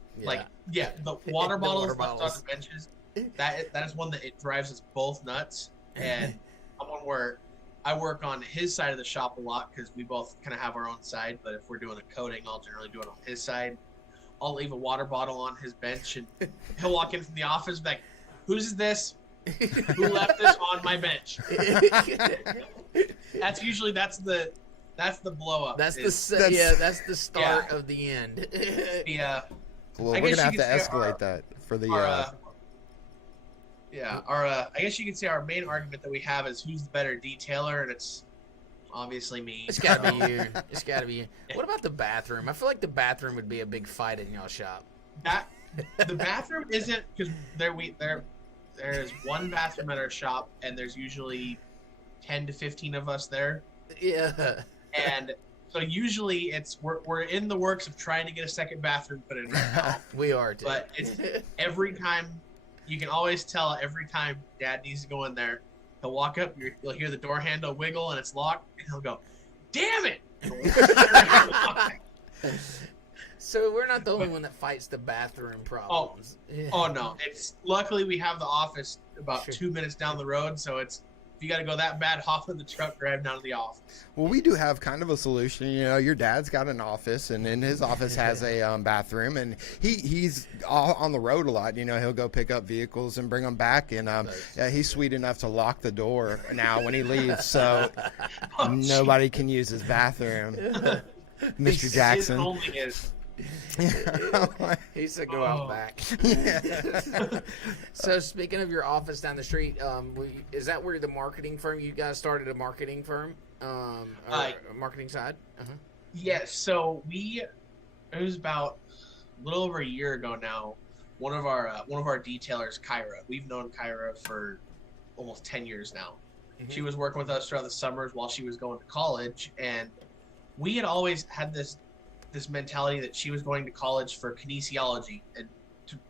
Yeah. The water bottles left on the benches. That is one that it drives us both nuts. And I'm one where I work on his side of the shop a lot because we both kind of have our own side. But if we're doing a coating, I'll generally do it on his side. I'll leave a water bottle on his bench, and he'll walk in from the office and be like, "Whose is this? Who left this on my bench?" That's the blow up. That's the start of the end. Yeah. Well, we're gonna have to escalate that for the. I guess you could say our main argument that we have is who's the better detailer, and it's obviously me. It's gotta be you. It's gotta be you. What about the bathroom? I feel like the bathroom would be a big fight in y'all shop. The bathroom isn't, because there's one bathroom at our shop, and there's usually 10 to 15 of us there. Yeah. And so usually we're in the works of trying to get a second bathroom put in right now. We are too. But it's every time, you can always tell every time Dad needs to go in there, he'll walk up, you'll hear the door handle wiggle and it's locked, and he'll go, "Damn it!" So we're not the only one that fights the bathroom problems. Oh no! Luckily we have the office about 2 minutes down the road, so if you got to go that bad, hop in the truck, drive down to the office. Well, we do have kind of a solution. Your dad's got an office, and in his office has a bathroom, and he's on the road a lot. He'll go pick up vehicles and bring them back, and he's sweet enough to lock the door now when he leaves, so nobody can use his bathroom. Mr. Jackson. He said go out back. So speaking of your office down the street, is that where the marketing firm, you guys started a marketing firm, or a marketing side? Yes. So it was about a little over a year ago now. One of our detailers, Kyra, we've known Kyra for almost 10 years now. Mm-hmm. She was working with us throughout the summers while she was going to college, and we had always had this mentality that she was going to college for kinesiology, and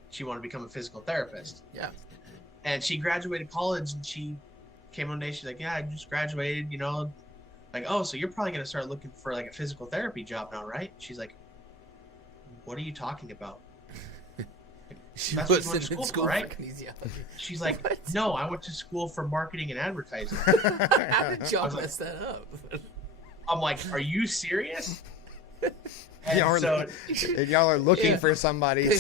she wanted to become a physical therapist. Yeah. And she graduated college, and she came one day, she's like, "Yeah, I just graduated, like, oh, so you're probably going to start looking for like a physical therapy job now, right?" She's like, "What are you talking about?" She That's was what you went to school for, right? She's like, "What? No, I went to school for marketing and advertising." How did y'all mess that up? I'm like, "Are you serious?" Y'all are looking for somebody.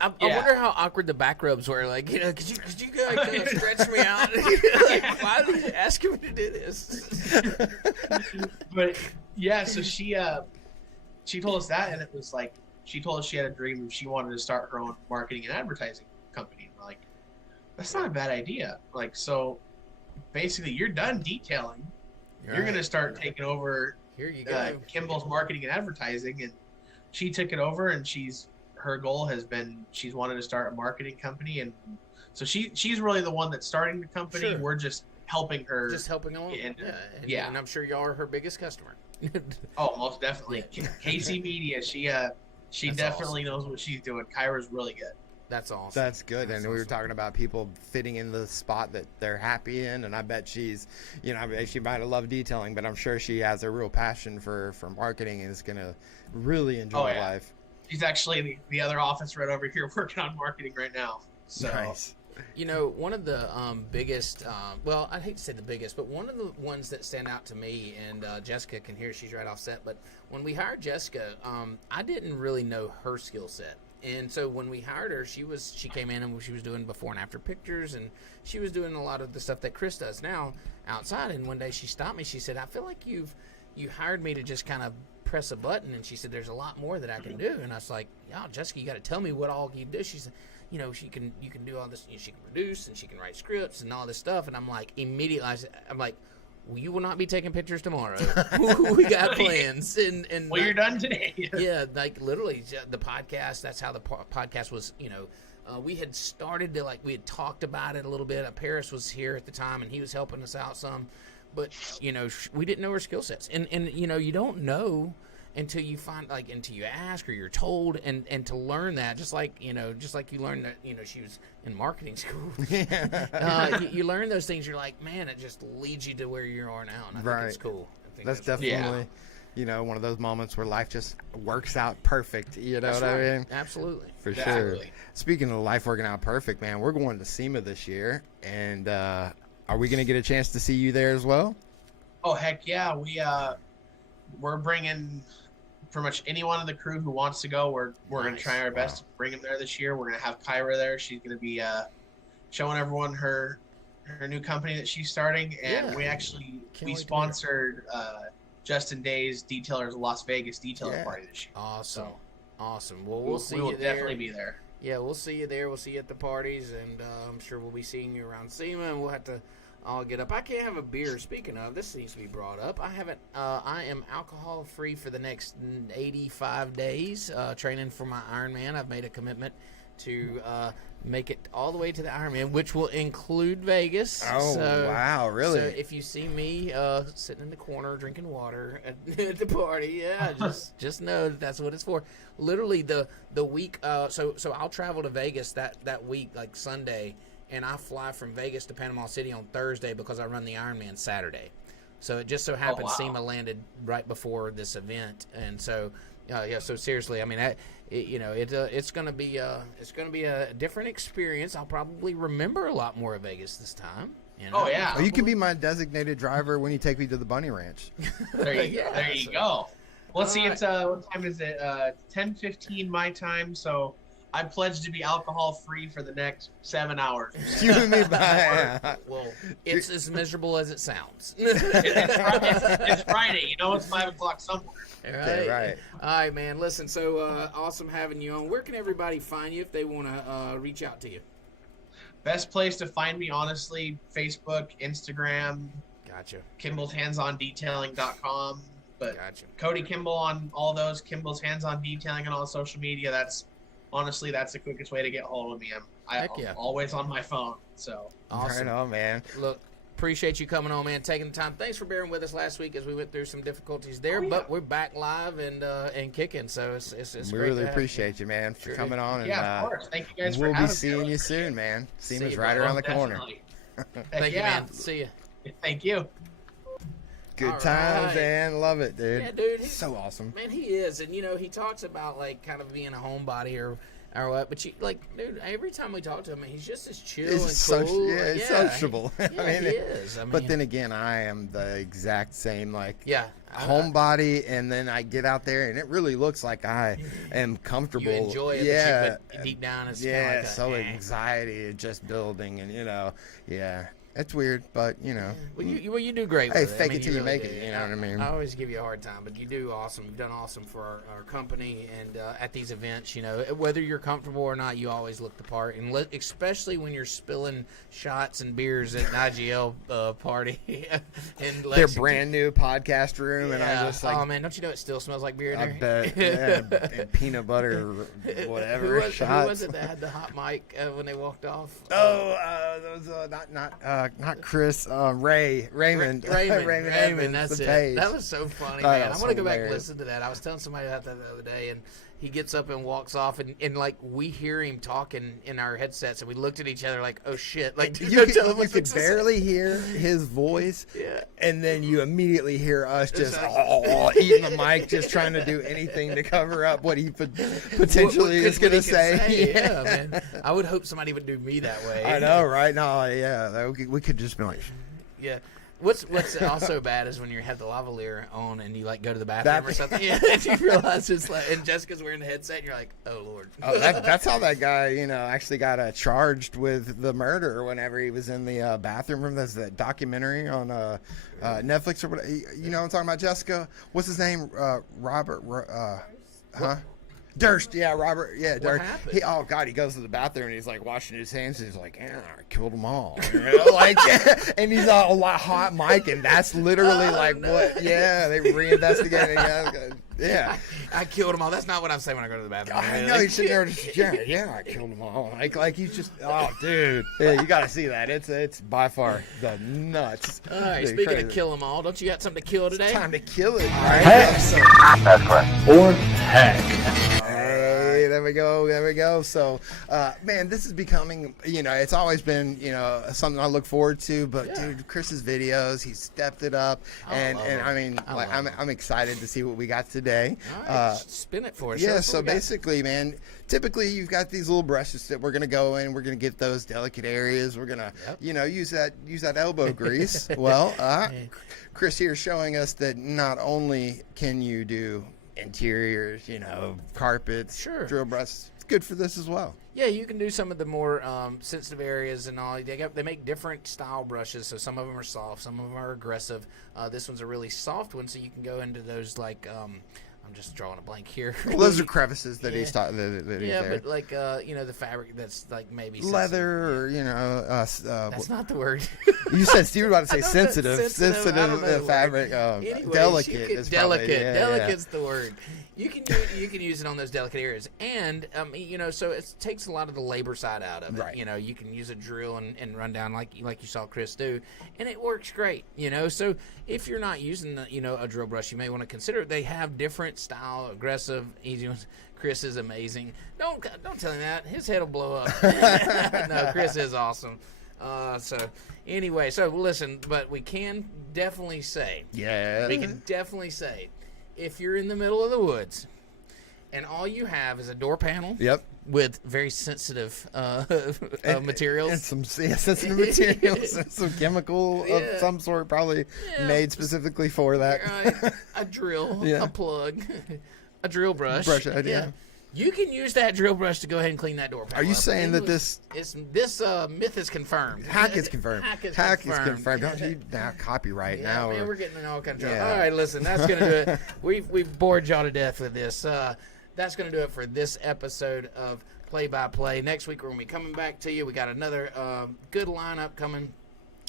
I wonder how awkward the back rubs were. Like, could you guys stretch me out? Like, why are you asking me to do this? But yeah, so she told us that, and it was like, she told us she had a dream and she wanted to start her own marketing and advertising company. And we're like, that's not a bad idea. Like, so basically, you're done detailing. You're going to start taking over. Here you go. Kimball's marketing and advertising, and she took it over, and her goal has been, she's wanted to start a marketing company, and so she's really the one that's starting the company. Sure. We're just helping her. Just helping along. Yeah. And I'm sure y'all are her biggest customer. Oh, most definitely. KC Media, she definitely knows what she's doing. Kyra's really good. That's awesome. That's good. And we were talking about people fitting in the spot that they're happy in. And I bet she's, she might have loved detailing, but I'm sure she has a real passion for marketing and is going to really enjoy life. She's actually the other office right over here working on marketing right now. So. Nice. One of the biggest, well, I hate to say the biggest, but one of the ones that stand out to me, and Jessica can hear, she's right off set, but when we hired Jessica, I didn't really know her skill set. And so when we hired her, she came in and she was doing before and after pictures, and she was doing a lot of the stuff that Chris does now outside. And one day she stopped me. She said, "I feel like you hired me to just kind of press a button." And she said, "There's a lot more that I can do." And I was like, "Yeah, Jessica, you got to tell me what all you do." She said, you can do all this. She can produce and she can write scripts and all this stuff. And I'm like, immediately, I'm like, well, you will not be taking pictures tomorrow. We got plans. And well, you're done today. Yeah, like literally the podcast. That's how the podcast was. We had started to we had talked about it a little bit. Paris was here at the time, and he was helping us out some. But we didn't know her skill sets, and you don't know until you find until you ask or you're told, and to learn that just like you learned that she was in marketing school. You learn those things. You're like, man, it just leads you to where you are now, and I think it's cool. I think that's definitely one of those moments where life just works out perfect. You know what I mean? Absolutely, for sure. Speaking of life working out perfect, man, we're going to SEMA this year, and are we going to get a chance to see you there as well? Oh heck yeah, we're bringing pretty much anyone in the crew who wants to go. We're going to try our best to bring them there this year. We're going to have Kyra there. She's going to be showing everyone her new company that she's starting, and we sponsored Justin Day's Detailers Las Vegas Detailer Party this year. Awesome. Well, we'll see you there. We'll definitely be there. Yeah, we'll see you there. We'll see you at the parties, and I'm sure we'll be seeing you around SEMA, and we'll have to all get up. I can't have a beer. Speaking of, this needs to be brought up. I am alcohol free for the next 85 days, training for my Ironman. I've made a commitment to make it all the way to the Ironman, which will include Vegas. Oh, wow, really? So if you see me sitting in the corner drinking water at the party, just know that's what it's for. Literally the week. So I'll travel to Vegas that week, like Sunday. And I fly from Vegas to Panama City on Thursday because I run the Ironman Saturday. So it just so happened SEMA landed right before this event, and so so seriously, I mean, it's gonna be a different experience. I'll probably remember a lot more of Vegas this time. Oh yeah. You can be my designated driver when you take me to the Bunny Ranch. There you go. Let's see. It's what time is it? 10:15 my time. So I pledge to be alcohol-free for the next 7 hours. You and me, well, it's as miserable as it sounds. It's Friday. It's 5 o'clock somewhere. Right. All right, man. Listen, so awesome having you on. Where can everybody find you if they want to reach out to you? Best place to find me, honestly, Facebook, Instagram. Gotcha. Kimball's handsondetailing.com. But gotcha. Kody Kimball on all those. Kimball's Hands On Detailing on all social media. That's the quickest way to get hold of me. I'm always on my phone. So awesome. Right on, man. Look, appreciate you coming on, man, taking the time. Thanks for bearing with us last week as we went through some difficulties there, but we're back live and kicking. So it's we great really appreciate you, man, for coming on. Yeah, of course. Thank you guys for having me. We'll be seeing you soon, man. SEMA's right around the corner. Thank you, man. See you. Thank you. Good times, man. Love it, dude. Yeah, dude. He's so awesome. Man, he is. And, he talks about, kind of being a homebody or what. But, dude, every time we talk to him, he's just as chill and cool. He's sociable. He is. But then again, I am the exact same, homebody, and then I get out there, and it really looks like I am comfortable. You enjoy it, but deep down it's kind of like anxiety is just building, and, It's weird, but Well, you do great. Hey, with fake it it till you make it. You know what I mean? I always give you a hard time, but you do awesome. You've done awesome for our company and at these events. Whether you're comfortable or not, you always look the part, and especially when you're spilling shots and beers at an IGL party. In their brand new podcast room, and I just oh man, don't you know it still smells like beer in there? I bet. And peanut butter, whatever. Who was it that had the hot mic when they walked off? Those not Chris, Raymond. Raymond, that's it. Page. That was so funny, man. I want to go back and hilarious. listen to that. I was telling somebody that the other day, and he gets up and walks off, and we hear him talking in our headsets, and we looked at each other like, oh shit. You could barely hear his voice, and then you immediately hear us just eating the mic, just trying to do anything to cover up what he potentially is going to say. Yeah, man. I would hope somebody would do me that way. I know, right? No, we could just be like... Yeah. What's also bad is when you have the lavalier on and you go to the bathroom or something, and you realize it's and Jessica's wearing the headset, and you're like, oh Lord. Oh, that's how that guy, actually got charged with the murder whenever he was in the bathroom room. That's that documentary on Netflix or whatever. You know what I'm talking about, Jessica? What's his name? Robert? Durst, yeah, Robert, yeah, What Durst. happened? Oh God, he goes to the bathroom and he's like washing his hands and he's like, yeah, I killed them all, like, and he's all like hot mic, and that's literally what? Yeah, they reinvestigated. Yeah, I killed them all. That's not what I'm saying when I go to the bathroom. I know he's sitting there just, yeah, I killed them all. Like he's just, oh, dude, yeah, you got to see that. It's by far the nuts. All right, speaking of kill them all, don't you got something to kill today? It's time to kill it, right? That's correct. Or heck. Hey, there we go. So, man, this is becoming, it's always been, something I look forward to. But dude, Chris's videos, he stepped it up, and I mean, I'm excited to see what we got today. All right, spin it for us. Yeah. So basically, man, typically you've got these little brushes that we're gonna go in. We're gonna get those delicate areas. We're gonna, use that elbow grease. Well, Chris here is showing us that not only can you do interiors, carpets, drill brushes. It's good for this as well. Yeah, you can do some of the more sensitive areas and all. They make different style brushes, so some of them are soft, some of them are aggressive. This one's a really soft one, so you can go into those like I'm just drawing a blank here. Well, those are crevices that he's talking. But like the fabric that's like maybe leather, or that's not the word. You said Steve was about to say sensitive fabric. Anyways, delicate. Delicate's the word. You can use it on those delicate areas, and so it takes a lot of the labor side out of it. Right. You can use a drill and run down like you saw Chris do, and it works great. So if you're not using a drill brush, you may want to consider it. They have different style, aggressive, easy ones. Chris is amazing. Don't tell him that. His head will blow up. No, Chris is awesome. So listen, but we can definitely say, if you're in the middle of the woods and all you have is a door panel with very sensitive materials. And some sensitive materials and some chemical of some sort, probably made specifically for that. A drill, a plug, a drill brush. Yeah. You can use that drill brush to go ahead and clean that door panel. Are you saying that this myth is confirmed? Hack is confirmed. Hack is confirmed. Don't you now copyright now? Man, we're getting in all kinds of trouble. All right, listen, that's gonna do it. We've bored y'all to death with this. That's gonna do it for this episode of Play by Play. Next week we're gonna be coming back to you. We got another good lineup coming.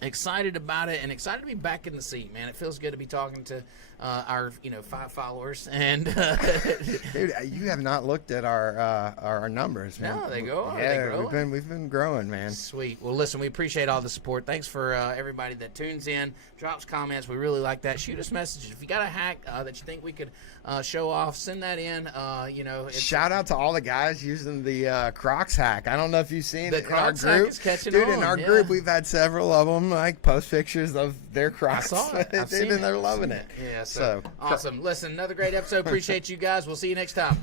Excited about it, and excited to be back in the seat, man. It feels good to be talking to our 5 followers. And dude, you have not looked at our numbers, man. No, they go. Yeah, we've been growing, man. Sweet. Well, listen, we appreciate all the support. Thanks for everybody that tunes in, drops comments. We really like that. Shoot us messages if you got a hack that you think we could show off. Send that in. Shout out to all the guys using the Crocs hack. I don't know if you've seen it in our Crocs group. hack is catching Dude, on. in our group, we've had several of them post pictures of their Crocs. I saw it. They're loving it. Yeah, so awesome. Listen, another great episode. Appreciate you guys. We'll see you next time.